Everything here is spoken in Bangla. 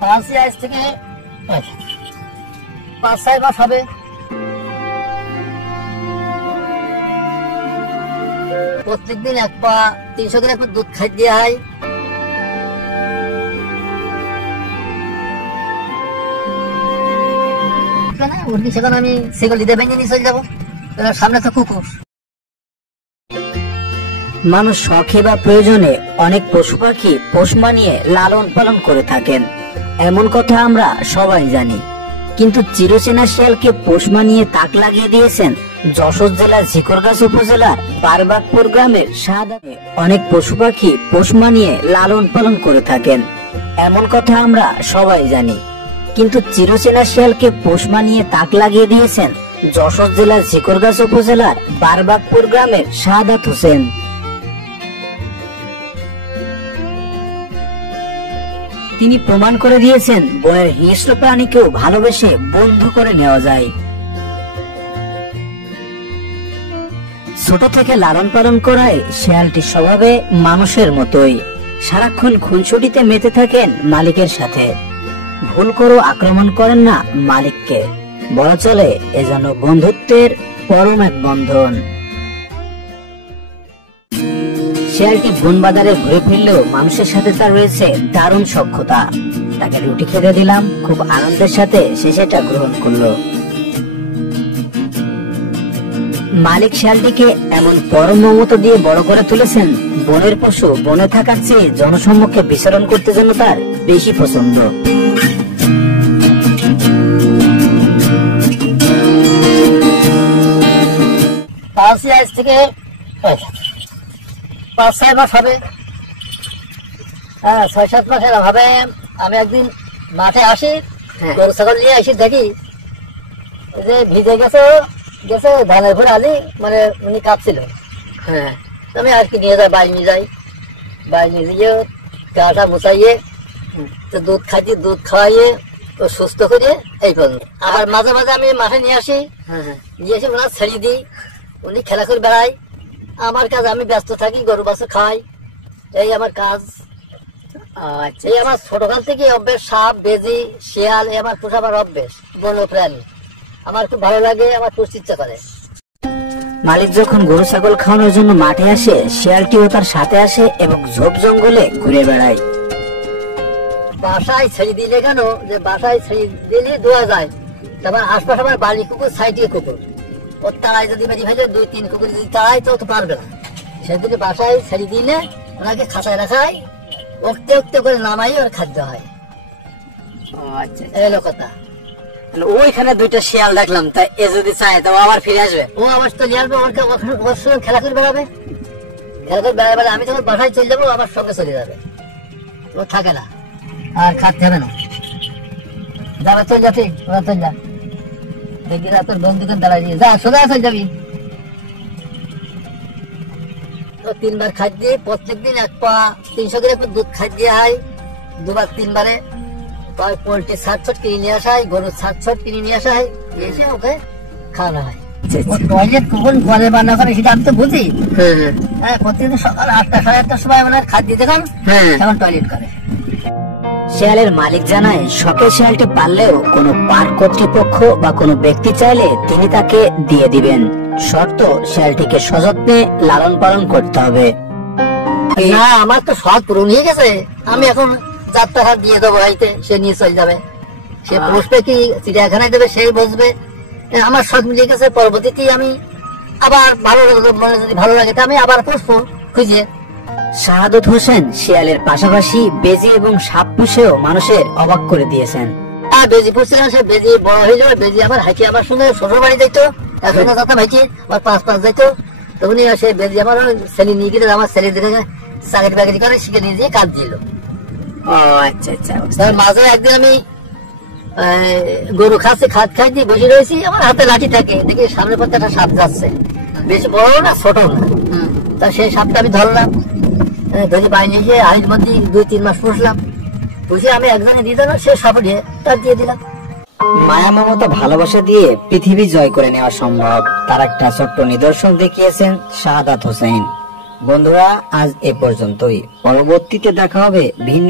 পাঁচই আজ থেকে 5-6 মাস হবে। প্রত্যেকদিন 1 পা 300 গ্রাম দুধ খাই দেওয়া হয়। সেখানে আমি সেগুলো দিয়ে ভেঙে নিয়ে চলে যাবো, সামনে তো কুকুর। মানুষ শখে বা প্রয়োজনে অনেক পশু পাখি পোষ মানিয়ে লালন পালন করে থাকেন, এমন কথা আমরা সবাই জানি। কিন্তু চিরচেনা শিয়ালকে পোষ মানিয়ে তাক লাগিয়ে দিয়েছেন যশোর জেলার ঝিকরগাছ উপজেলার বারবাগপুর গ্রামের শাহাদাতে। অনেক পশু পাখি পোষ মানিয়ে লালন পালন করে থাকেন, এমন কথা আমরা সবাই জানি। কিন্তু চিরচেনা শিয়ালকে পোষ মানিয়ে তাক লাগিয়ে দিয়েছেন যশোর জেলার ঝিকরগাছ উপজেলার বারবাগপুর গ্রামের শাহাদাত হোসেন। তিনি প্রমাণ করে দিয়েছেন বনের হিংস্র প্রাণীকেও ভালোবেসে বন্ধু করে নেওয়া যায়। ছোট থেকে লালন পালন করায় শিয়ালটি স্বভাবে মানুষের মতোই সারাক্ষণ খুনসুটিতে মেতে থাকেন মালিকের সাথে। ভুল করে আক্রমণ করেন না মালিককে, বলা চলে এ যেন বন্ধুত্বের পরম এক বন্ধন। শিয়ালটি বন বাজারে ঘুরে ফিরলেও মানুষের সাথে তার রয়েছে দারুণ সখ্যতা। তাকে রুটি খেতে দিলাম, খুব আনন্দের সাথে সে সেটা গ্রহণ করলো। মালিক শিয়ালটিকে এমন পরম মমতা দিয়ে বড় করে তুলেছেন, বনের পশু বনে থাকার চেয়ে জনসম্মুখে বিচরণ করতে যেন তার বেশি পছন্দ। পাঁচই আজ থেকে 5-6 মাস হবে। 6-7 মাস এরকম হবে। আমি একদিন মাঠে আসি, গরু ছাগল নিয়ে আসি, দেখি যে ভিজে গেছে ধানের ভরে আলি, মানে উনি কাঁপছিল। আমি আর কি নিয়ে যাই, বাড়ি নিয়ে যাই, বাড়ি নিয়ে গিয়ে গাটা মুছাইয়ে তো দুধ খাইছি, দুধ খাওয়াইয়ে ও সুস্থ করে এই পর্যন্ত। আবার মাঝে মাঝে আমি মাঠে নিয়ে আসি, নিয়ে এসে ওনার ছেড়ে দিই, উনি খেলা করে বেড়াই। আমার কাজ, আমি ব্যস্ত থাকি, গরু বাছুর খাই, এই আমার কাজ। এই আমার ছোটকাল থেকে অভ্যেস, সাপ বেজি শিয়াল এই আমার পোষাবার অভ্যেস, বন্য প্রাণী আমার খুব ভালো লাগে, আমার পুষতে ইচ্ছা করে। মালিক যখন গরু ছাগল খাওয়ানোর জন্য মাঠে আসে, শিয়ালটিও তার সাথে আসে এবং ঝোপ জঙ্গলে ঘুরে বেড়ায়। বাসায় ছেড়ে দিলে কেন, যে বাসায় ছেড়ে দিলে দোয়া যায়, তারপর আশপাশে আমার বাড়ি কুকুর, সাইডে কুকুর, ওর তাড়াই যদি বেরিয়ে ফেলে 2-3 কুকুর যদি তাড়াই তো পারবে না। সেদিকে বাসায় ছেড়ে দিলে ওনাকে খাঁচায় রাখায়, উঠতে উঠতে করে নামাই ওর খাদ্য হয়। এলো কথা। ওইখানে 2টা শিয়াল দেখলাম, তাই এ যদি চায় তো আবার ফিরে আসবে। ও আবার চলে আসবে, ওর সঙ্গে খেলা করে বেড়াবে, খেলা করে বেড়াবে। আমি যখন বাসায় চলে যাবো আমার সঙ্গে চলে যাবে, ও থাকে না আর খাতে হবে না। যাবে চল যাচ্ছি, ওরা চল যা, দেখবি তোর বন্ধুকে দাঁড়াই দিয়ে যা, সোজা চল যাবি। তো 3 বার খাই দিয়ে, প্রত্যেকদিন 1 পা 300 গ্রাম দুধ খাই দিয়ে হয়, 2 বার 3 বারে। পোল্ট্রি 60 কিনে নিয়ে আসা হয়, গরুর 60 কিনে নিয়ে আসা হয়, এসে ওকে খাওয়ানো হয়। টয়লেট কখন ঘরে বান্না করে সেটা আমি তো বুঝি। প্রত্যেকদিন সকাল 8টা-8:30টার সময় মানে খাদ্য যখন তখন টয়লেট করে। শিয়ালের মালিক জানায়, শখের শিয়ালটি পাললেও কোনো পার্ক কর্তৃপক্ষ বা কোনো ব্যক্তি চাইলে তিনি তাকে দিয়ে দিবেন, শর্ত শিয়ালটিকে সযত্নে লালন পালন করতে হবে। না, আমার তো শখ পূরণ হয়ে গেছে, আমি এখন যাত্রা দিয়ে দেবো, হইতে সে নিয়ে চলে যাবে, সে পুষবে কি চিড়িয়াখানায় দেবে সেই বুঝবে। আমার শখ মিলে গেছে, পরবর্তীতে আমি আবার ভালো লাগে আমি আবার পুষবো খুঁজে। শাহাদাত হোসেন শিয়ালের পাশাপাশি বেজি এবং সাপ পুষেও মানুষের অবাক করে দিয়েছেন। বেজি পুষছিলাম, সে বেজি বড় হয়ে যাবে, বেজি আমার হাইকে আমার সঙ্গে শ্বশুর বাড়ি যাইতো, এখন যেতাম হাইকে আমার 5 যাইতো, তখন সে বেজি আমার ছেলে নিয়ে গেলে আমার ছেলে দিকে চাকরি বাকরি করে শিখে নিয়ে যেয়ে কাজ দিল। মাঝে একদিন আমি গরু খাচ্ছি, খাই দিয়ে বসে রয়েছি, আমার হাতে লাঠি থাকে, দেখি সামনের পথে একটা সাপ যাচ্ছে, বেশি বড় না ছোট না, তা সেই সাপটা আমি ধরলাম, ধরে বাইরে এসে আড়ির মধ্যে 2-3 মাস পুষলাম, পুষে আমি একজনে দিয়ে দিলাম, সে সাপ দিয়ে তার দিয়ে দিলাম। মায়া মমতা ভালোবাসা দিয়ে পৃথিবী জয় করে নেওয়া সম্ভব, তার একটা ছোট্ট নিদর্শন দেখিয়েছেন শাহাদাত হোসেন। বন্ধুরা, আজ এ পর্যন্তই, পরবর্তীতে দেখা হবে ভিন্ন